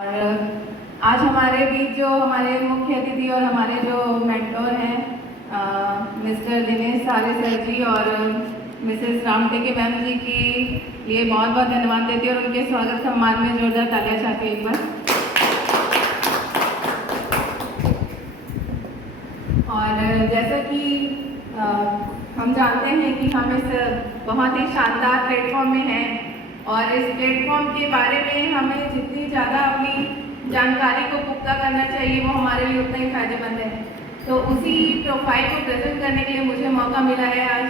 और आज हमारे बीच जो हमारे मुख्य अतिथि और हमारे जो मेंटोर हैं मिस्टर दिनेश सारे सर जी और मिसेस रामटेके मैम जी की लिए बहुत बहुत धन्यवाद देती हूँ और उनके स्वागत सम्मान में जोरदार तालियां चाहती हूँ एक बार। और जैसा कि हम जानते हैं कि हम इस बहुत ही शानदार प्लेटफॉर्म में हैं और इस प्लेटफॉर्म के बारे में हमें जितनी ज़्यादा अपनी जानकारी को पुख्ता करना चाहिए वो हमारे लिए उतना ही फायदेमंद है। तो उसी प्रोफाइल को प्रेजेंट करने के लिए मुझे मौका मिला है आज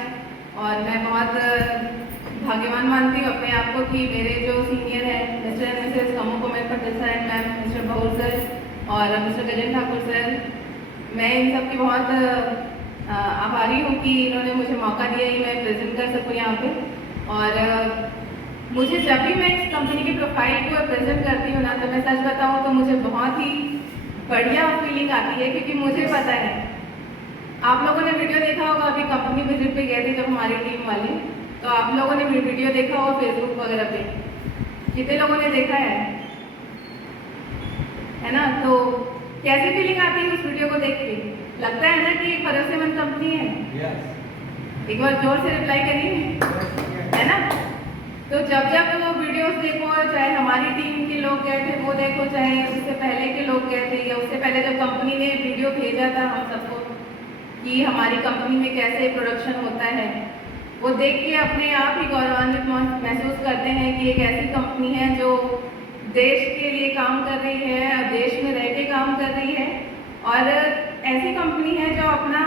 और मैं बहुत भाग्यवान मानती हूँ अपने आप को कि मेरे जो सीनियर हैं Mr and Mrs Kamu Kumar Patel sir and ma'am, Mr Bahul sir और मिस्टर गजेंद्र ठाकुर सर, मैं इन सब की बहुत आभारी हूँ कि इन्होंने मुझे मौका दिया कि मैं प्रेजेंट कर सकूँ यहाँ पे। और मुझे जब भी मैं इस कंपनी की प्रोफाइल को प्रेजेंट करती हूँ ना तो मैं सच बताऊँ तो मुझे बहुत ही बढ़िया फीलिंग आती है क्योंकि मुझे पता है आप लोगों ने वीडियो देखा होगा, अभी कंपनी विजिट पे गए थे जब हमारी टीम वाले, तो आप लोगों ने वीडियो देखा होगा फेसबुक वगैरह पे, कितने लोगों ने देखा है ना? तो कैसी फीलिंग आती है उस वीडियो को देख के? लगता है ना कि एक भरोसेमंद कंपनी है? एक बार जोर से रिप्लाई करिए, है ना? तो जब वो वीडियोस देखो, चाहे हमारी टीम के लोग गए थे वो देखो, चाहे उससे पहले के लोग गए थे या उससे पहले जब कंपनी ने वीडियो भेजा था हम सबको कि हमारी कंपनी में कैसे प्रोडक्शन होता है, वो देख के अपने आप ही गौरवान्वित महसूस करते हैं कि एक ऐसी कंपनी है जो देश के लिए काम कर रही है, देश में रह के काम कर रही है और ऐसी कंपनी है जो अपना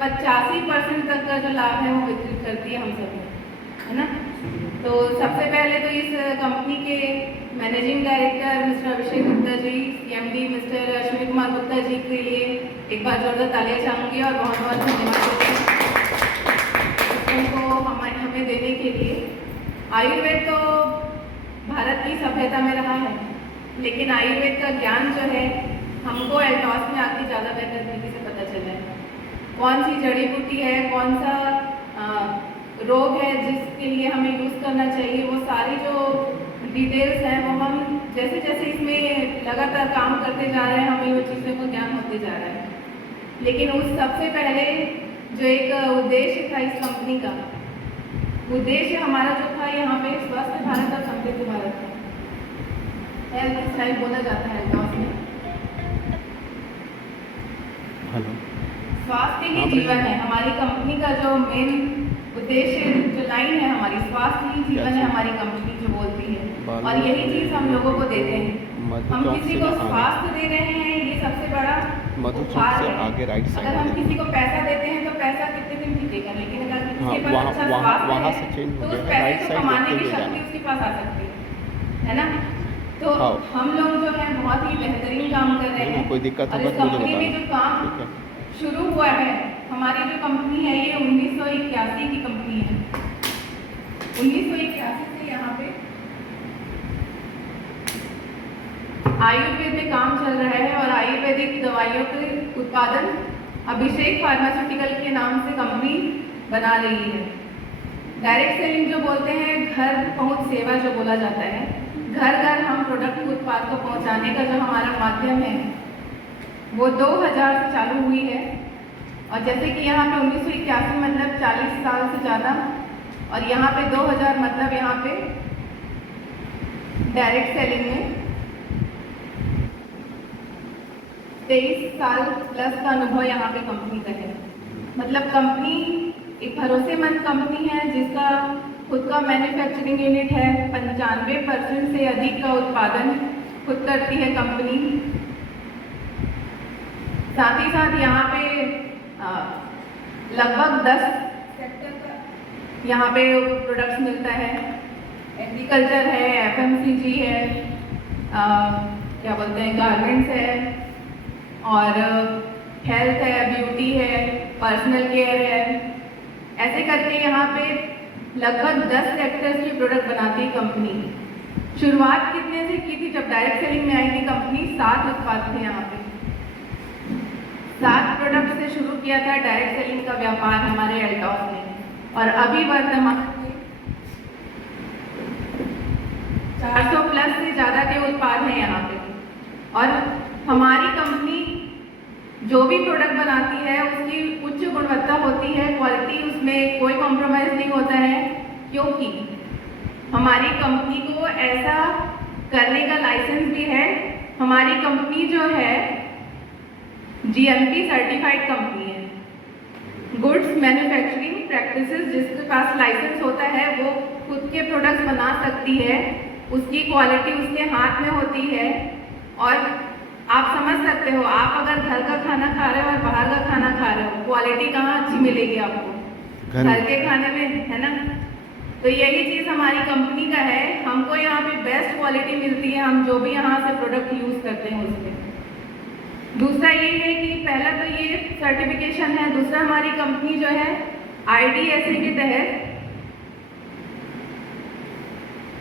85% तक का जो लाभ है वो वितरित करती है हम सबको, है ना? तो सबसे पहले तो इस कंपनी के managing director mister Abhishek Gupta ji, CMD mister Ashwini Kumar Gupta ji के लिए एक बार जोरदार तालियां चाहूँगी और बहुत बहुत धन्यवाद उनको हमें देने के लिए। आयुर्वेद तो भारत की सभ्यता में रहा है, लेकिन आयुर्वेद का ज्ञान जो है हमको एल्टॉस में आके ज़्यादा बेहतर तरीके से पता चला है। कौन सी जड़ी बूटी है, कौन सा रोग है जिसके लिए हमें यूज़ करना चाहिए, वो सारी जो डिटेल्स हैं वो हम जैसे जैसे इसमें लगातार काम करते जा रहे हैं हमें वो चीज़ों को ज्ञान होते जा रहा है। लेकिन उस सबसे पहले जो एक उद्देश्य था इस कंपनी का, उद्देश्य हमारा जो था यहाँ पे स्वस्थ भारत और समृद्ध भारत का, हेल्थ स्टाइल बोला जाता है एल्टॉस में। स्वास्थ्य ही जीवन है, हमारी कंपनी का जो मेन उद्देश्य जो लाइन है हमारी, स्वास्थ्य ही जीवन है हमारी कंपनी जो बोलती है और यही चीज़ हम लोगों को देते हैं। हम किसी को स्वास्थ्य दे रहे हैं, ये सबसे बड़ा उपहार है। अगर हम किसी को पैसा देते हैं तो पैसा कितने दिन टिकेगा, लेकिन अगर किसी के पास अच्छा स्वास्थ्य है तो उस पैसे को कमाने की शक्ति उसके पास आ सकती है ना? तो हम लोग जो है बहुत ही बेहतरीन काम कर रहे हैं। कोई दिक्कत और इस कंपनी में जो काम शुरू हुआ है, हमारी जो कंपनी है ये 1981 की कंपनी है। 1981 से यहाँ पे आयुर्वेद में काम चल रहा है और आयुर्वेदिक दवाइयों के उत्पादन अभिषेक फार्मास्यूटिकल के नाम से कंपनी बना रही है। डायरेक्ट सेलिंग जो बोलते हैं, घर पहुंच सेवा जो बोला जाता है, घर घर हम प्रोडक्ट उत्पाद को पहुंचाने का जो हमारा माध्यम है वो 2000 से चालू हुई है। और जैसे कि यहाँ पे 1981 मतलब 40 साल से ज़्यादा और यहाँ पे 2000 मतलब यहाँ पे डायरेक्ट सेलिंग में 23 साल प्लस का अनुभव यहाँ पे कंपनी का है। मतलब कंपनी एक भरोसेमंद कंपनी है जिसका खुद का मैन्युफैक्चरिंग यूनिट है। 95% से अधिक का उत्पादन खुद करती है कंपनी। साथ ही साथ यहाँ पे लगभग 10 सेक्टर का यहाँ पे प्रोडक्ट्स मिलता है। एग्रीकल्चर है, FMCG है, क्या बोलते हैं, गारमेंट्स है और हेल्थ है, ब्यूटी है, पर्सनल केयर है। ऐसे करके यहाँ पे लगभग 10 सेक्टर्स के प्रोडक्ट बनाती है कंपनी। शुरुआत कितने से की थी? जब डायरेक्ट सेलिंग में आई थी कंपनी 7 उत्पाद थे यहाँ पे, 7 प्रोडक्ट से शुरू किया था डायरेक्ट सेलिंग का व्यापार हमारे एल्टॉस ने। और अभी वर्तमान में 400 प्लस से ज़्यादा के उत्पाद हैं यहाँ पे। और हमारी कंपनी जो भी प्रोडक्ट बनाती है उसकी उच्च गुणवत्ता होती है, क्वालिटी उसमें कोई कॉम्प्रोमाइज़ नहीं होता है, क्योंकि हमारी कंपनी को ऐसा करने का लाइसेंस भी है। हमारी कंपनी जो है GMP सर्टिफाइड कंपनी है, गुड्स मैन्युफैक्चरिंग प्रैक्टिसेस, जिसके पास लाइसेंस होता है वो खुद के प्रोडक्ट्स बना सकती है, उसकी क्वालिटी उसके हाथ में होती है। और आप समझ सकते हो, आप अगर घर का खाना खा रहे हो और बाहर का खाना खा रहे हो, क्वालिटी कहाँ अच्छी मिलेगी आपको? घर के खाने में, है ना। तो यही चीज़ हमारी कंपनी का है, हमको यहाँ पे बेस्ट क्वालिटी मिलती है, हम जो भी यहाँ से प्रोडक्ट यूज़ करते हैं उसमें। दूसरा ये है कि पहला तो ये सर्टिफिकेशन है, दूसरा हमारी कंपनी जो है IDSA के तहत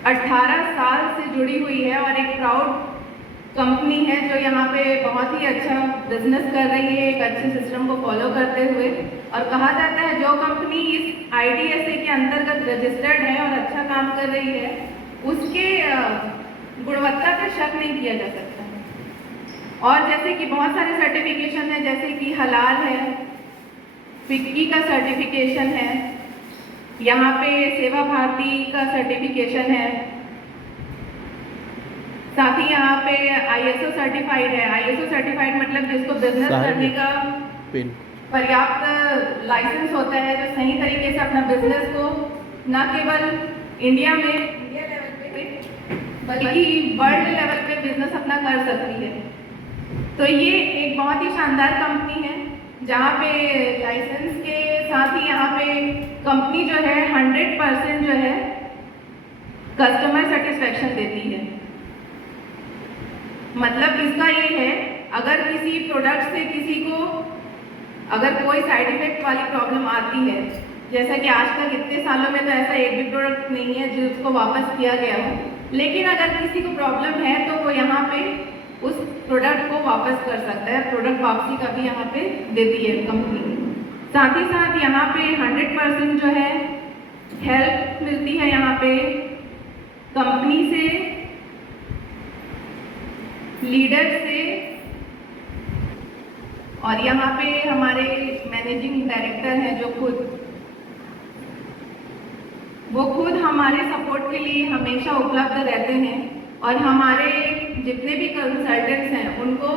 18 साल से जुड़ी हुई है और एक प्राउड कंपनी है जो यहाँ पे बहुत ही अच्छा बिजनेस कर रही है, एक अच्छे सिस्टम को फॉलो करते हुए। और कहा जाता है जो कंपनी इस IDSA के अंतर्गत रजिस्टर्ड है और अच्छा काम कर रही है, उसके गुणवत्ता पर शक नहीं किया जा सकता। और जैसे कि बहुत सारे सर्टिफिकेशन है, जैसे कि हलाल है, फिक्की का सर्टिफिकेशन है, यहाँ पे सेवा भारती का सर्टिफिकेशन है, साथ ही यहाँ पे ISO सर्टिफाइड है। ISO सर्टिफाइड मतलब जिसको बिजनेस करने का पर्याप्त लाइसेंस होता है, जो सही तरीके से अपना बिजनेस को न केवल इंडिया लेवल पे बल्कि वर्ल्ड लेवल पे बिजनेस अपना कर सकती है। तो ये एक बहुत ही शानदार कंपनी है जहाँ पे लाइसेंस के साथ ही यहाँ पे कंपनी जो है 100% जो है कस्टमर सेटिस्फेक्शन देती है। मतलब इसका ये है, अगर किसी प्रोडक्ट से किसी को अगर कोई साइड इफेक्ट वाली प्रॉब्लम आती है, जैसा कि आज तक इतने सालों में तो ऐसा एक भी प्रोडक्ट नहीं है जिसको वापस किया गया हो, लेकिन अगर किसी को प्रॉब्लम है तो वो यहाँ पे उस प्रोडक्ट को वापस कर सकता है, प्रोडक्ट वापसी का भी यहाँ पे देती है कंपनी। साथ ही साथ यहाँ पे 100% जो है हेल्प मिलती है यहाँ पे कंपनी से, लीडर से, और यहाँ पे हमारे मैनेजिंग डायरेक्टर हैं जो वो खुद हमारे सपोर्ट के लिए हमेशा उपलब्ध रहते हैं। और हमारे जितने भी कंसल्टेंट्स हैं उनको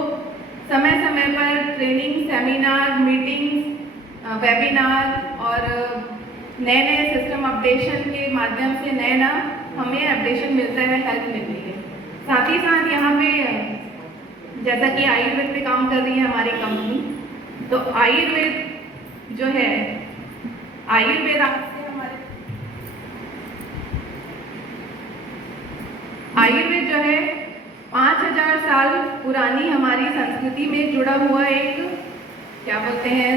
समय समय पर ट्रेनिंग, सेमिनार, मीटिंग्स, वेबिनार और नए नए सिस्टम अपडेशन के माध्यम से नया हमें अपडेशन मिलता है, हेल्प मिलती है। साथ ही साथ यहाँ पे जैसा कि आयुर्वेद पे काम कर रही है हमारी कंपनी, तो आयुर्वेद जो है आयुर्वेद जो है 5000 साल पुरानी हमारी संस्कृति में जुड़ा हुआ एक क्या बोलते हैं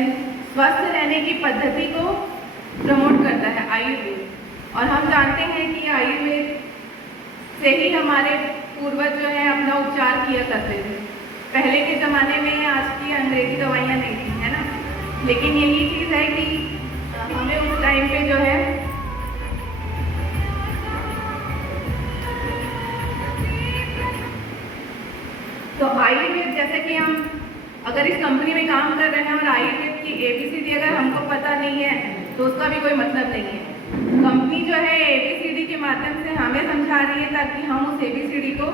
स्वस्थ रहने की पद्धति को प्रमोट करता है आयुर्वेद। और हम जानते हैं कि आयुर्वेद से ही हमारे पूर्वज जो है अपना उपचार किया करते थे। पहले के ज़माने में आज की अंग्रेजी दवाइयाँ नहीं थी, है ना, लेकिन यही चीज़ है कि हमें उस टाइम पे जो है तो आयुर्वेद, जैसे कि हम अगर इस कंपनी में काम कर रहे हैं और आयुर्वेद की ABCD अगर हमको पता नहीं है तो उसका भी कोई मतलब नहीं है। कंपनी जो है ABCD के माध्यम से हमें समझा रही है ताकि हम उस ABCD को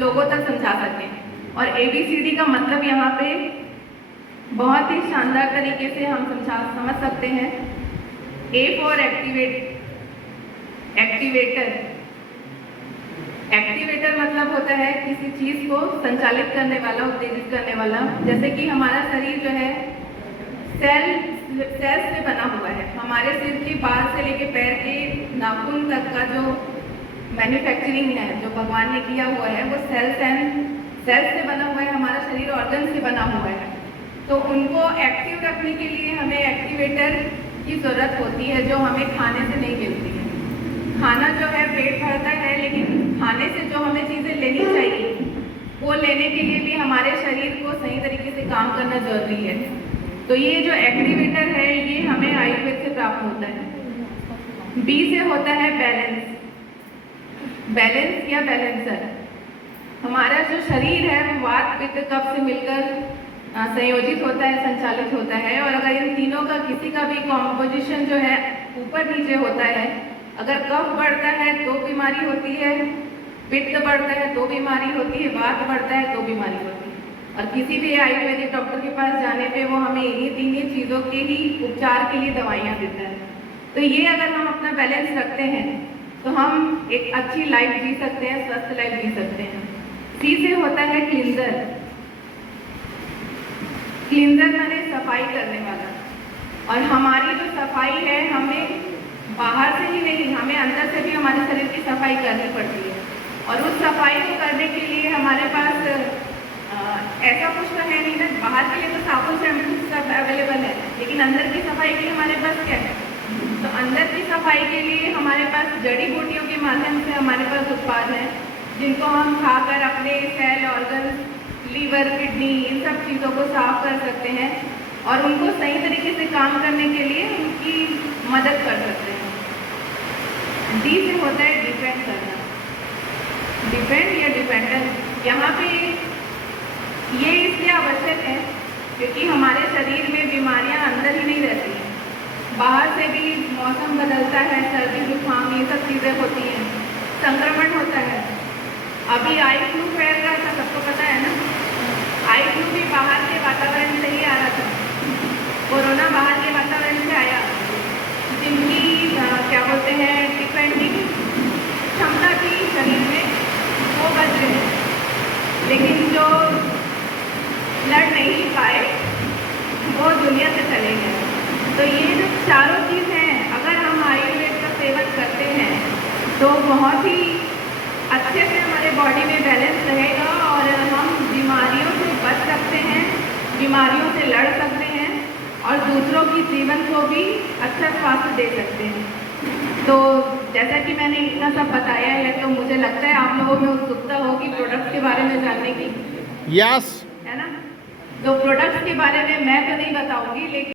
लोगों तक समझा सकें। और ABCD का मतलब यहाँ पे बहुत ही शानदार तरीके से हम समझ सकते हैं। A फॉर एक्टिवेटर मतलब होता है किसी चीज़ को संचालित करने वाला, उत्तेजित करने वाला। जैसे कि हमारा शरीर जो है सेल्स से बना हुआ है। हमारे सिर के बाल से लेके पैर के नाखून तक का जो मैन्युफैक्चरिंग है जो भगवान ने किया हुआ है वो सेल्स से बना हुआ है। हमारा शरीर ऑर्गन से बना हुआ है, तो उनको एक्टिव रखने के लिए हमें एक्टिवेटर की ज़रूरत होती है जो हमें खाने से नहीं मिलती है। खाना जो है पेट भरता है, लेकिन खाने से जो हमें चीज़ें लेनी चाहिए वो लेने के लिए भी हमारे शरीर को सही तरीके से काम करना जरूरी है। तो ये जो एक्टिवेटर है ये हमें आयुर्वेद से प्राप्त होता है। B से होता है बैलेंस। बैलेंस या बैलेंसर। हमारा जो शरीर है वो वात पित्त कफ से मिलकर संयोजित होता है, संचालित होता है। और अगर इन तीनों का किसी का भी कॉम्पोजिशन जो है ऊपर नीचे होता है, अगर कफ बढ़ता है तो बीमारी होती है, पित्त बढ़ता है तो बीमारी होती है, वात बढ़ता है तो बीमारी होती है। और किसी भी आयुर्वेदिक डॉक्टर के पास जाने पे वो हमें इन्हीं तीन चीज़ों के ही उपचार के लिए दवाइयाँ देता है। तो ये अगर हम अपना बैलेंस रखते हैं तो हम एक अच्छी लाइफ जी सकते हैं, स्वस्थ लाइफ जी सकते हैं। सी से होता है क्लींजर। क्लींजर माने सफाई करने वाला। और हमारी जो सफाई है हमें बाहर से ही नहीं, हमें अंदर से भी हमारे शरीर की सफाई करनी पड़ती है। और उस सफाई को करने के लिए हमारे पास ऐसा कुछ तो है नहीं ना, बाहर के लिए तो साबुन शैम्पू सब अवेलेबल है, लेकिन अंदर की सफाई के लिए हमारे पास क्या है? तो अंदर की सफाई के लिए हमारे पास जड़ी बूटियों के माध्यम से हमारे पास उत्पाद हैं, जिनको हम खाकर अपने सेल, ऑर्गन, लीवर, किडनी, इन सब चीज़ों को साफ कर सकते हैं और उनको सही तरीके से काम करने के लिए उनकी मदद कर सकते हैं। डी से होता है डिपेंड करना। डिपेंड या डिपेंडेंट, यहाँ पे ये इसलिए आवश्यक है क्योंकि हमारे शरीर में बीमारियाँ अंदर ही नहीं रहती हैं, बाहर से भी मौसम बदलता है, सर्दी जुकाम ये सब चीज़ें होती हैं, संक्रमण होता है। अभी आई फ्लू फैल रहा था, सबको पता है ना। आई फ्लू भी बाहर के वातावरण से ही आ रहा था, कोरोना बाहर के वातावरण से आया, जिनकी क्या बोलते हैं डिपेंडिंग क्षमता थी शरीर में वो बच रहे, लेकिन जो लड़ नहीं पाए वो दुनिया से चले गए। तो ये जो चारों चीज़ हैं, अगर हम आयुर्वेद का सेवन करते हैं तो बहुत ही अच्छे से हमारे बॉडी में बैलेंस रहेगा और हम बीमारियों से बच सकते हैं, बीमारियों से लड़ सकते हैं और दूसरों की जीवन को भी अच्छा स्वास्थ्य दे सकते हैं। तो जैसा कि मैंने इतना सब बताया है, तो मुझे लगता है आप लोगों में उत्सुकता होगी प्रोडक्ट्स के बारे में जानने की। यस, है ना? तो प्रोडक्ट्स के बारे में मैं तो नहीं बताऊंगी, लेकिन